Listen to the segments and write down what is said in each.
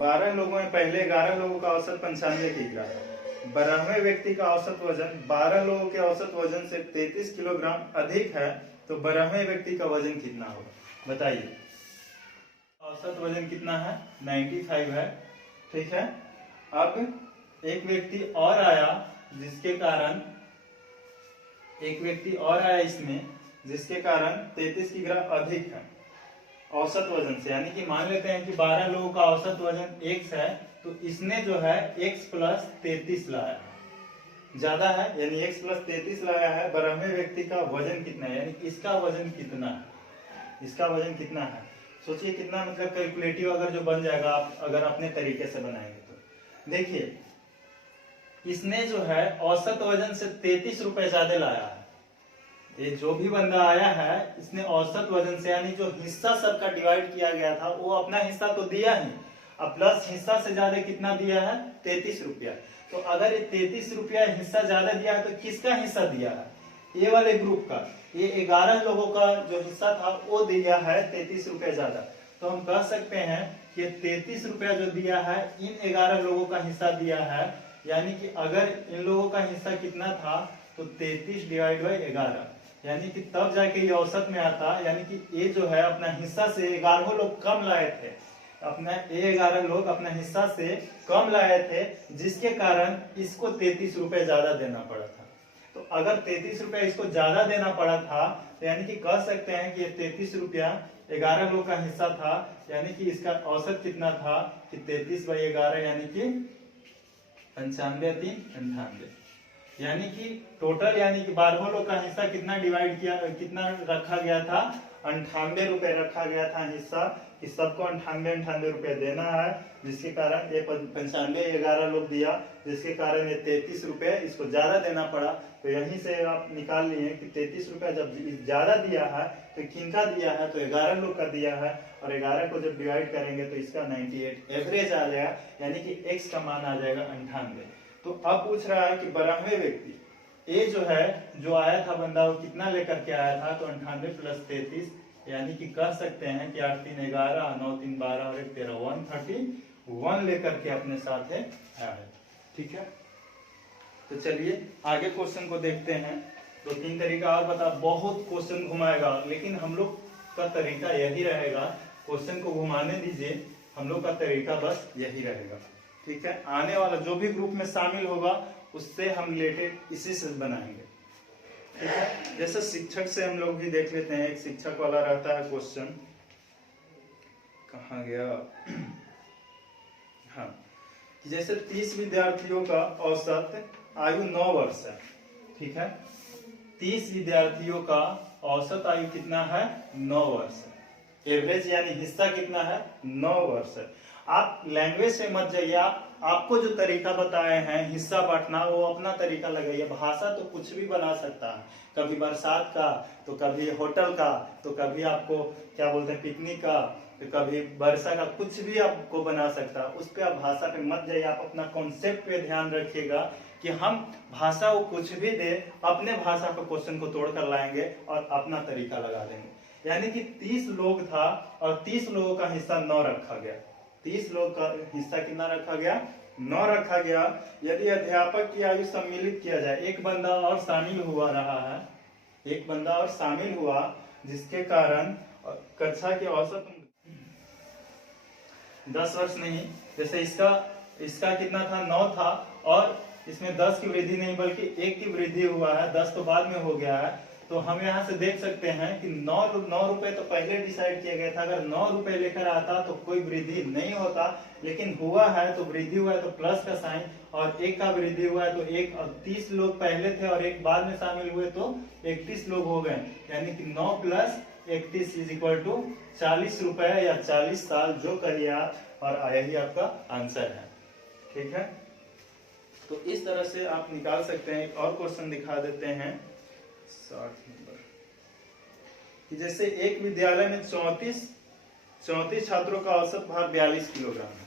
12 लोगों में पहले 11 लोगों का औसत 95 किलोग्राम है। 12वें व्यक्ति का औसत वजन 12 लोगों के औसत वजन से 33 किलोग्राम अधिक है, तो 12वें व्यक्ति का वजन कितना होगा बताइए। औसत वजन कितना है 95 है, ठीक है। अब एक व्यक्ति और आया इसमें जिसके कारण 33 किलोग्राम अधिक है औसत वजन से, यानी कि मान लेते हैं कि 12 लोगों का औसत वजन x है, तो इसने जो है x प्लस 33 लाया है, ज्यादा है, यानी x प्लस 33 लाया है। 12वें व्यक्ति का वजन कितना है, यानी इसका वजन कितना है, इसका वजन कितना है, सोचिए कितना, मतलब कैलकुलेटिव अगर जो बन जाएगा आप अगर अपने तरीके से बनाएंगे तो। देखिए इसने जो है औसत वजन से 33 रुपए ज्यादा लाया है। ये जो भी बंदा आया है इसने औसत वजन से, यानी जो हिस्सा सबका डिवाइड किया गया था वो अपना हिस्सा तो दिया ही, अब प्लस हिस्सा से ज्यादा कितना दिया है 33 रुपया। तो अगर ये 33 रुपया हिस्सा ज्यादा दिया है तो किसका हिस्सा दिया है, ये वाले ग्रुप का, ये 11 लोगों का जो हिस्सा था वो दिया है 33 रुपया ज्यादा। तो हम कह सकते हैं कि 33 रुपया जो दिया है इन 11 लोगों का हिस्सा दिया है, यानी कि अगर इन लोगों का हिस्सा कितना था तो 33 डिवाइड बाई 11, यानी कि तब जाके ये औसत में आता, यानी कि ये जो है अपना हिस्सा से 11 लोग कम लाए थे, अपना 11 लोग अपना हिस्सा से कम लाए थे, जिसके कारण इसको 33 रुपए ज्यादा देना पड़ा था। तो अगर 33 रुपया इसको ज्यादा देना पड़ा था तो यानी कि कह सकते हैं कि ये 33 रुपया 11 लोग का हिस्सा था, यानी कि इसका औसत कितना था कि 33 बाई 11, यानी कि 95 3 98, यानी कि टोटल, यानी कि 12 लोग का हिस्सा कितना डिवाइड किया, कितना रखा गया था 98 रुपए रखा गया था हिस्सा, कि सबको 98 रुपए देना है, जिसके कारण ये 95 11 लोग दिया, जिसके कारण ये 33 रुपए इसको ज्यादा देना पड़ा। तो यहीं से आप निकाल लिए कि 33 रुपया जब ज्यादा दिया है तो किनका दिया है, तो 11 लोग का दिया है, और 11 को जब डिवाइड करेंगे तो इसका 98 एवरेज आ जाएगा, यानी कि x का मान आ जाएगा 98। तो अब पूछ रहा है कि 12वें व्यक्ति ए जो है, जो आया था बंदा, वो कितना लेकर के आया था, तो 98 प्लस 33, यानी कि कह सकते हैं कि 8 3 11 9 3 12 और 1 13 131 लेकर के अपने साथ है आया है, ठीक है। तो चलिए आगे क्वेश्चन को देखते हैं। तो 3 तरीका और बता, बहुत क्वेश्चन घुमाएगा, लेकिन हम लोग का तरीका यही रहेगा, क्वेश्चन को घुमाने दीजिए, हम लोग का तरीका बस यही रहेगा, ठीक है। आने वाला जो भी ग्रुप में शामिल होगा उससे हम रिलेटेड इसी से बनाएंगे, ठीक है। जैसे शिक्षक से हम लोग भी देख लेते हैं, एक शिक्षक वाला रहता है क्वेश्चन, कहाँ गया, हाँ, जैसे 30 विद्यार्थियों का औसत आयु 9 वर्ष है, ठीक है। 30 विद्यार्थियों का औसत आयु कितना है 9 वर्ष है, एवरेज यानी हिस्सा कितना है 9 वर्ष है। आप लैंग्वेज से मत जाइए, आपको जो तरीका बताए हैं हिस्सा बांटना वो अपना तरीका लगाइए। भाषा तो कुछ भी बना सकता है, कभी बरसात का, तो कभी होटल का, तो कभी आपको क्या बोलते हैं पिकनिक का, तो कभी वर्षा का, कुछ भी आपको बना सकता है। उस पर आप भाषा पे मत जाइए, आप अपना कॉन्सेप्ट पे ध्यान रखिएगा कि हम भाषा को कुछ भी दे, अपने भाषा पे क्वेश्चन को तोड़ कर लाएंगे और अपना तरीका लगा देंगे। यानी कि 30 लोग था और 30 लोगों का हिस्सा 9 रखा गया, 30 लोग का हिस्सा कितना रखा गया 9 रखा गया। यदि अध्यापक की आयु सम्मिलित किया जाए, एक बंदा और शामिल हुआ रहा है, एक बंदा और शामिल हुआ, जिसके कारण कक्षा के औसत 10 वर्ष नहीं, जैसे इसका कितना था 9 था, और इसमें 10 की वृद्धि नहीं बल्कि 1 की वृद्धि हुआ है, 10 तो बाद में हो गया है। तो हम यहाँ से देख सकते हैं कि 9 रुपए तो पहले डिसाइड किया गया था, अगर 9 रुपए लेकर आता तो कोई वृद्धि नहीं होता, लेकिन हुआ है तो वृद्धि हुआ है तो प्लस का साइन, और 1 का वृद्धि हुआ है तो 1, और 30 लोग पहले थे और 1 बाद में शामिल हुए तो 31 लोग हो गए, यानी कि 9 प्लस 31 इज इक्वल टू 40 रुपए या 40 साल, जो कहिए आप, और यही आपका आंसर है, ठीक है। तो इस तरह से आप निकाल सकते हैं। एक और क्वेश्चन दिखा देते हैं 60 नंबर, कि जैसे एक विद्यालय में 34 छात्रों का औसत भार 42 किलोग्राम है,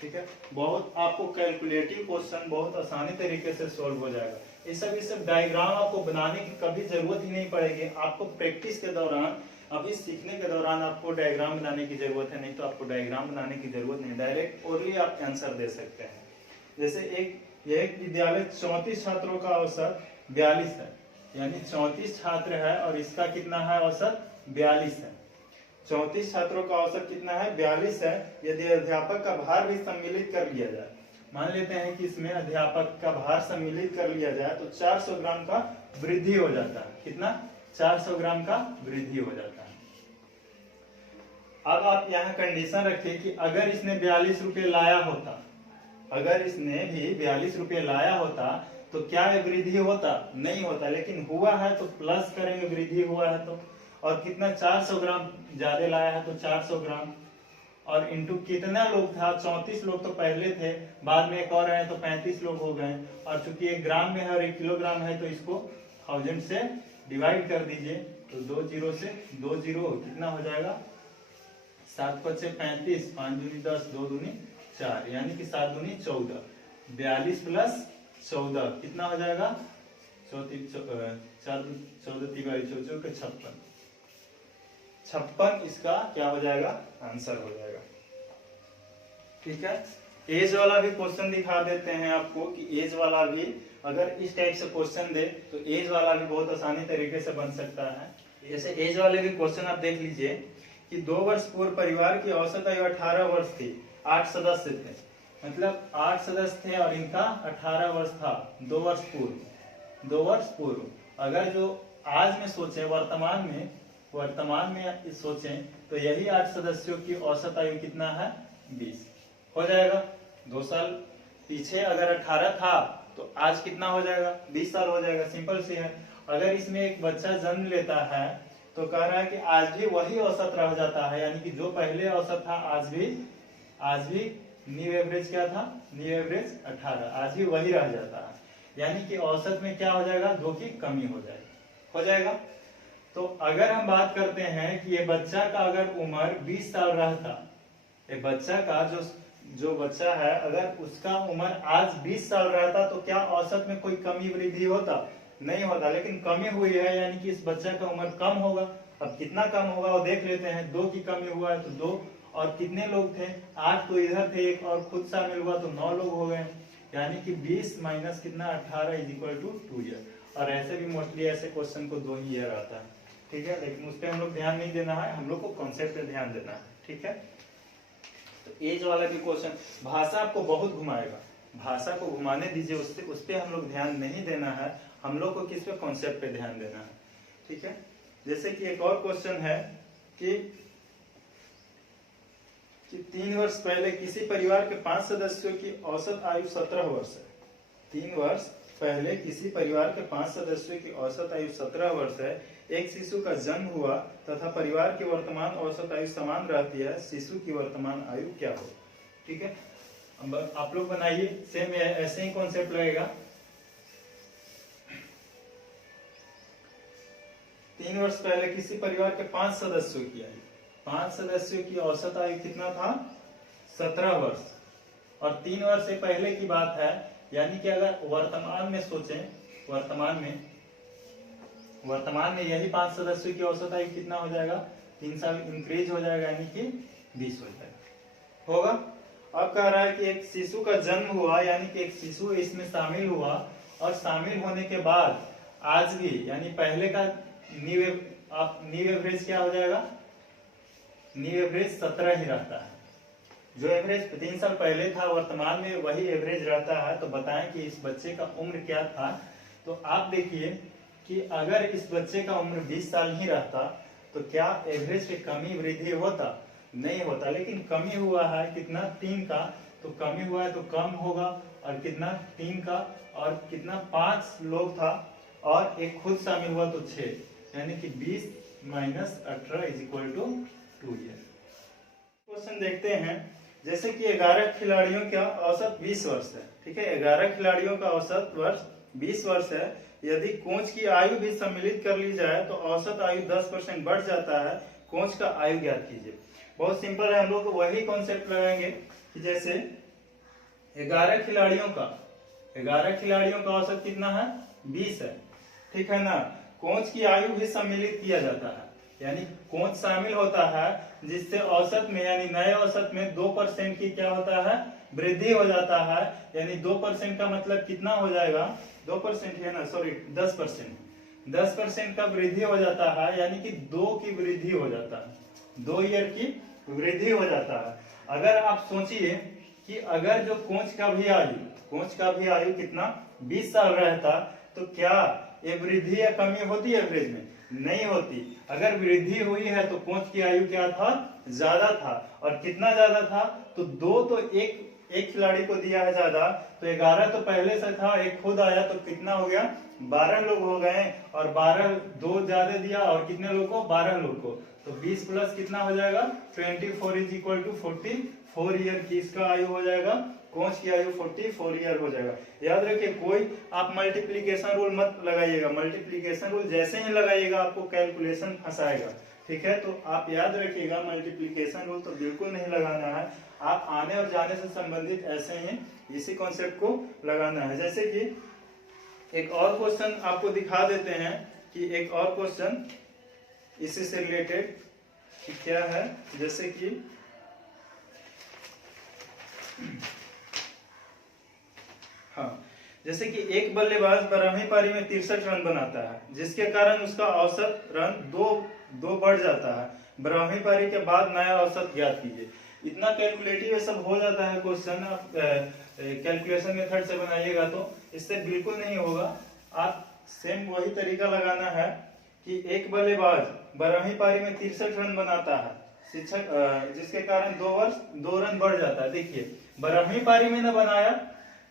ठीक है, बहुत आपको कैलकुलेटिव क्वेश्चन बहुत आसानी तरीके से सॉल्व हो जाएगा। ये सब डायग्राम आपको बनाने की कभी जरूरत ही नहीं पड़ेगी। आपको प्रैक्टिस के दौरान, अभी सीखने के दौरान आपको डायग्राम बनाने की जरूरत है, नहीं तो आपको डायग्राम बनाने की जरूरत नहीं, डायरेक्ट ओरली आप आंसर दे सकते हैं। जैसे एक विद्यालय 34 छात्रों का औसत 42 है, यानी 34 छात्र है और इसका कितना है औसत 42 है। 34 छात्रों का औसत कितना है 42 है। यदि अध्यापक का भार भी सम्मिलित कर लिया जाए, मान लेते हैं कि इसमें अध्यापक का भार सम्मिलित कर लिया जाए तो 400 ग्राम का वृद्धि हो जाता है। कितना? 400 ग्राम का वृद्धि हो जाता है। अब आप यहाँ कंडीशन रखिए कि अगर इसने 42 रुपए लाया होता, अगर इसने भी 42 रुपए लाया होता तो क्या वृद्धि होता? नहीं होता, लेकिन हुआ है तो प्लस करेंगे, वृद्धि हुआ है तो। और कितना? 400 ग्राम ज्यादा लाया है तो 400 ग्राम, और इंटू कितना लोग था? 34 लोग तो पहले थे, बाद में एक और आए तो 35 लोग हो गए। और चूंकि 1 ग्राम में है और 1 किलोग्राम है तो इसको 1000 से डिवाइड कर दीजिए, तो 2 जीरो से 2 जीरो कितना हो जाएगा? 7 5 से 35, 5 दूनी 10, 2 दूनी 4, यानी कि 7 दूनी 14। 42 प्लस 14 कितना हो जाएगा? 56 इसका क्या हो जाएगा? आंसर हो जाएगा। ठीक है, एज वाला भी क्वेश्चन दिखा देते हैं आपको कि एज वाला भी अगर इस टाइप से क्वेश्चन दे तो एज वाला भी बहुत आसानी तरीके से बन सकता है। जैसे एज वाले भी क्वेश्चन आप देख लीजिए कि 2 वर्ष पूर्व परिवार की औसत आयु 18 वर्ष थी, 8 सदस्य थे, मतलब 8 सदस्य थे और इनका 18 वर्ष था। 2 वर्ष पूर्व अगर जो आज में सोचे, वर्तमान में सोचें तो यही 8 सदस्यों की औसत आयु कितना है? 20 हो जाएगा। 2 साल पीछे अगर 18 था तो आज कितना हो जाएगा? 20 साल हो जाएगा, सिंपल सी है। अगर इसमें एक बच्चा जन्म लेता है तो कह रहा है कि आज भी वही औसत रह जाता है, यानी कि जो पहले औसत था आज भी न्यू एवरेज क्या था? न्यू एवरेज 18, आज भी वही रह जाता है, यानी कि औसत में क्या हो जाएगा? 2 की कमी हो जाएगा। तो अगर हम बात करते हैं कि ये बच्चा का अगर उम्र 20 साल रहता, ये बच्चा का जो बच्चा है अगर उसका उम्र आज 20 साल रहता तो क्या औसत में कोई कमी वृद्धि होता? नहीं होता, लेकिन कमी हुई है, यानी कि इस बच्चा का उम्र कम होगा। अब कितना कम होगा वो देख लेते हैं। 2 की कमी हुआ है तो 2, और कितने लोग थे? 8 तो इधर थे, एक और खुद शामिल हुआ तो 9 लोग हो गए, यानी कि 20 माइनस कितना? 18 इज इक्वल टू 2 ईयर। और ऐसे भी मोस्टली ऐसे क्वेश्चन को 2 ही ईयर आता है। ठीक है, लेकिन उस पर हम लोग ध्यान नहीं देना है, हम लोग को कॉन्सेप्ट पे ध्यान देना है। ठीक है, तो एज वाला भी क्वेश्चन, भाषा आपको बहुत घुमाएगा, भाषा को घुमाने दीजिए, उस पर हम लोग ध्यान नहीं देना है, हम लोग को किस पे? कॉन्सेप्ट पे ध्यान देना है। ठीक है, जैसे कि एक और क्वेश्चन है कि 3 वर्ष पहले किसी परिवार के 5 सदस्यों की औसत आयु 17 वर्ष है। 3 वर्ष पहले किसी परिवार के 5 सदस्यों की औसत आयु 17 वर्ष है। एक शिशु का जन्म हुआ तथा परिवार की वर्तमान औसत आयु समान रहती है, शिशु की वर्तमान आयु क्या हो? ठीक है, अब आप लोग बनाइए, सेम ऐसे ही कॉन्सेप्ट लगेगा। 3 वर्ष पहले किसी परिवार के 5 सदस्यों की आयु, 5 सदस्यों की औसत आयु कितना था? 17 वर्ष। और 3 वर्ष से पहले की बात है, यानी कि अगर वर्तमान में सोचें, वर्तमान में यही 5 सदस्यों की औसत आयु कितना हो जाएगा? 3 साल इंक्रीज हो जाएगा, यानी कि 20 हो जाएगा, होगा। अब कह रहा है कि एक शिशु का जन्म हुआ, यानी कि एक शिशु इसमें शामिल हुआ, और शामिल होने के बाद आज भी, यानी पहले का न्यू एवरेज क्या हो जाएगा? न्यू एवरेज 17 ही रहता है। जो एवरेज 3 साल पहले था वर्तमान में वही एवरेज रहता है। तो बताएं कि इस बच्चे का उम्र क्या था? तो आप देखिए कि अगर इस बच्चे का उम्र 20 साल ही रहता तो क्या एवरेज पे कमी वृद्धि होता? नहीं होता, लेकिन कमी हुआ है कितना? 3 का, तो कमी हुआ है तो कम होगा। और कितना? 3 का, और कितना? 5 लोग था और एक खुद शामिल हुआ तो 6, यानी कि 20 minus 18 is equal to 2 year. Question देखते हैं, जैसे कि 11 खिलाड़ियों का औसत 20 वर्ष है। ठीक है, 11 खिलाड़ियों का औसत वर्ष 20 वर्ष है। यदि कोच की आयु भी सम्मिलित कर ली जाए तो औसत आयु 10% बढ़ जाता है। कोच का आयु ज्ञात कीजिए। बहुत सिंपल है, हम लोग वही कॉन्सेप्ट लगाएंगे कि जैसे 11 खिलाड़ियों का औसत कितना है? 20 है, ठीक है ना। कोच की आयु भी सम्मिलित किया जाता है, यानी कोच शामिल होता है, जिससे औसत में यानी नए औसत में 2% की क्या होता है? वृद्धि हो जाता है। यानी 2% का मतलब कितना हो जाएगा? 2% है ना, सॉरी 10% का वृद्धि हो जाता है, यानी कि 2 की वृद्धि हो जाता है, 2 ईयर की वृद्धि हो जाता है। अगर आप सोचिए कि अगर जो कोच का भी आयु कितना 20 साल रहता, तो क्या ये वृद्धि या कमी होती है एवरेज में? नहीं होती। अगर वृद्धि हुई है तो कोच की आयु क्या था? ज्यादा था। और कितना ज्यादा था? तो 2 तो एक खिलाड़ी को दिया है ज्यादा, तो 11 तो पहले से था, एक खुद आया, तो कितना हो गया? 12 लोग हो गए। और 12 2 ज्यादा दिया, और कितने लोग को? 12 लोग को। तो 20 प्लस कितना हो जाएगा? 24 इज इक्वल टू 44 ईयर की इसका आयु हो जाएगा। कोच की आयु 44 ईयर हो जाएगा। याद रखिए, कोई आप मल्टीप्लीकेशन रूल मत लगाइएगा। मल्टीप्लीकेशन रूल जैसे ही लगाइएगा आपको कैलकुलेशन फंसाएगा, ठीक है। तो आप याद रखिएगा, मल्टीप्लीकेशन रूल तो बिल्कुल नहीं लगाना है। आप आने और जाने से संबंधित ऐसे ही इसी कॉन्सेप्ट को लगाना है। जैसे कि एक और क्वेश्चन आपको दिखा देते हैं कि एक और क्वेश्चन इसी से रिलेटेड क्या है। जैसे कि हाँ, जैसे कि एक बल्लेबाज 12वीं पारी में 63 रन बनाता है, जिसके कारण उसका औसत रन दो बढ़ जाता है। 12वीं पारी के बाद नया औसत ज्ञात कीजिए। इतना कैलकुलेटिव ये सब हो जाता है क्वेश्चन। आप कैलकुलेशन मेथड से बनाइएगा तो इससे बिल्कुल नहीं होगा। आप सेम वही तरीका लगाना है कि एक बल्लेबाज 12वीं पारी में 63 रन बनाता है, जिसके कारण 2 रन बढ़ जाता है। देखिए, 12वीं पारी में न बनाया,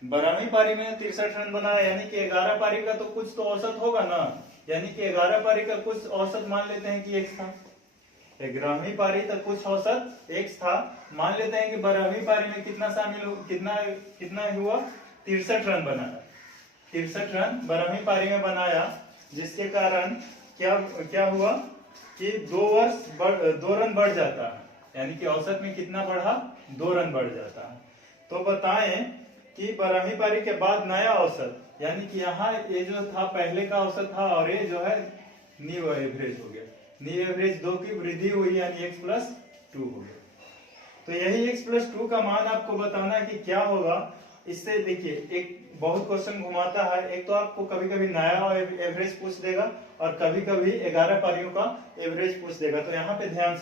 12वीं पारी में 63 रन बनाया, यानी कि 11 पारी का तो कुछ तो औसत होगा ना। यानी कि 11 पारी का कुछ औसत मान लेते हैं कि x था। 11वीं पारी तक कुछ औसत x था। मान लेते हैं कि 12वीं पारी में कितना शामिल हो, कितना हुआ? 63 रन बनाया। 63 रन 12वीं पारी में बनाया, जिसके कारण क्या हुआ कि 2 रन बढ़ जाता है। यानी कि औसत में कितना बढ़ा? 2 रन बढ़ जाता है। तो बताएं कि 12वीं पारी के बाद नया औसत, यानी कि यहाँ ये जो था पहले का औसत था, और ये जो है न्यू एवरेज हो गया। न्यू एवरेज 2 की वृद्धि हुई, यानी x+2 हो गया। तो यही x+2 का मान आपको बताना है कि क्या होगा। इससे देखिए, एक बहुत क्वेश्चन घुमाता है। एक तो आपको कभी कभी नया एवरेज पूछ देगा, और कभी कभी 11 पारियों का एवरेज पूछ देगा। तो यहाँ पे ध्यान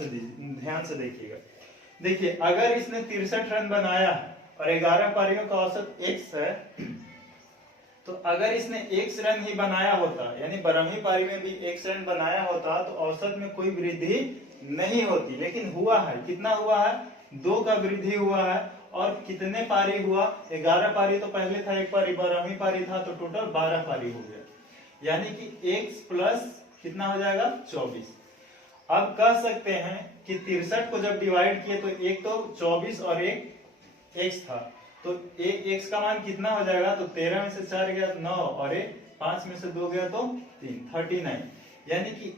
से देखिएगा। देखिए, अगर इसने 63 रन बनाया और 11 पारियों का औसत x है, तो अगर इसने x रन ही बनाया होता, यानी 12वीं पारी में भी x रन बनाया होता, तो औसत में कोई वृद्धि नहीं होती। लेकिन हुआ है, कितना हुआ है? 2 का वृद्धि हुआ है। और कितने पारी हुआ? 11 पारी तो पहले था, एक पारी 12वीं पारी था, तो टोटल 12 पारी हो गया। यानी कि x प्लस कितना हो जाएगा? 24। अब कह सकते हैं कि 63 को जब डिवाइड किए तो एक तो 24 और एक x था, तो x का मान कितना हो जाएगा? तो 13 में से 4 गया 9, और 5 में से 2 गया तो 3, 39। यानी कि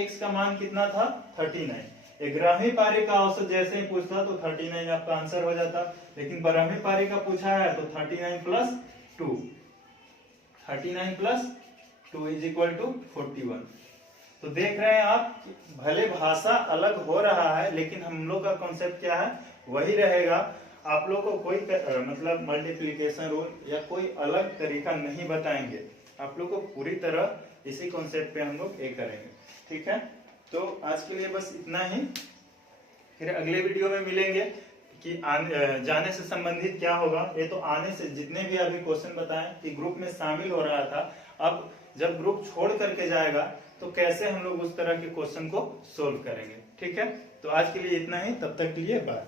x का मान कितना था? 39। 11वीं पारी का औसत जैसे ही पूछता तो 39 आपका आंसर हो जाता। लेकिन 12वीं पारी का पूछा है तो 39 प्लस 2 इज इक्वल टू 41। तो देख रहे हैं आप, भले भाषा अलग हो रहा है, लेकिन हम लोग का कॉन्सेप्ट क्या है? वही रहेगा। आप लोग को कोई मतलब मल्टीप्लिकेशन रूल या कोई अलग तरीका नहीं बताएंगे। आप लोग को पूरी तरह इसी कॉन्सेप्ट पे हम लोग ये करेंगे, ठीक है। तो आज के लिए बस इतना ही। फिर अगले वीडियो में मिलेंगे कि जाने से संबंधित क्या होगा। ये तो आने से जितने भी अभी क्वेश्चन बताएं कि ग्रुप में शामिल हो रहा था, अब जब ग्रुप छोड़ करके जाएगा तो कैसे हम लोग उस तरह के क्वेश्चन को सोल्व करेंगे, ठीक है। तो आज के लिए इतना ही, तब तक के लिए बाय।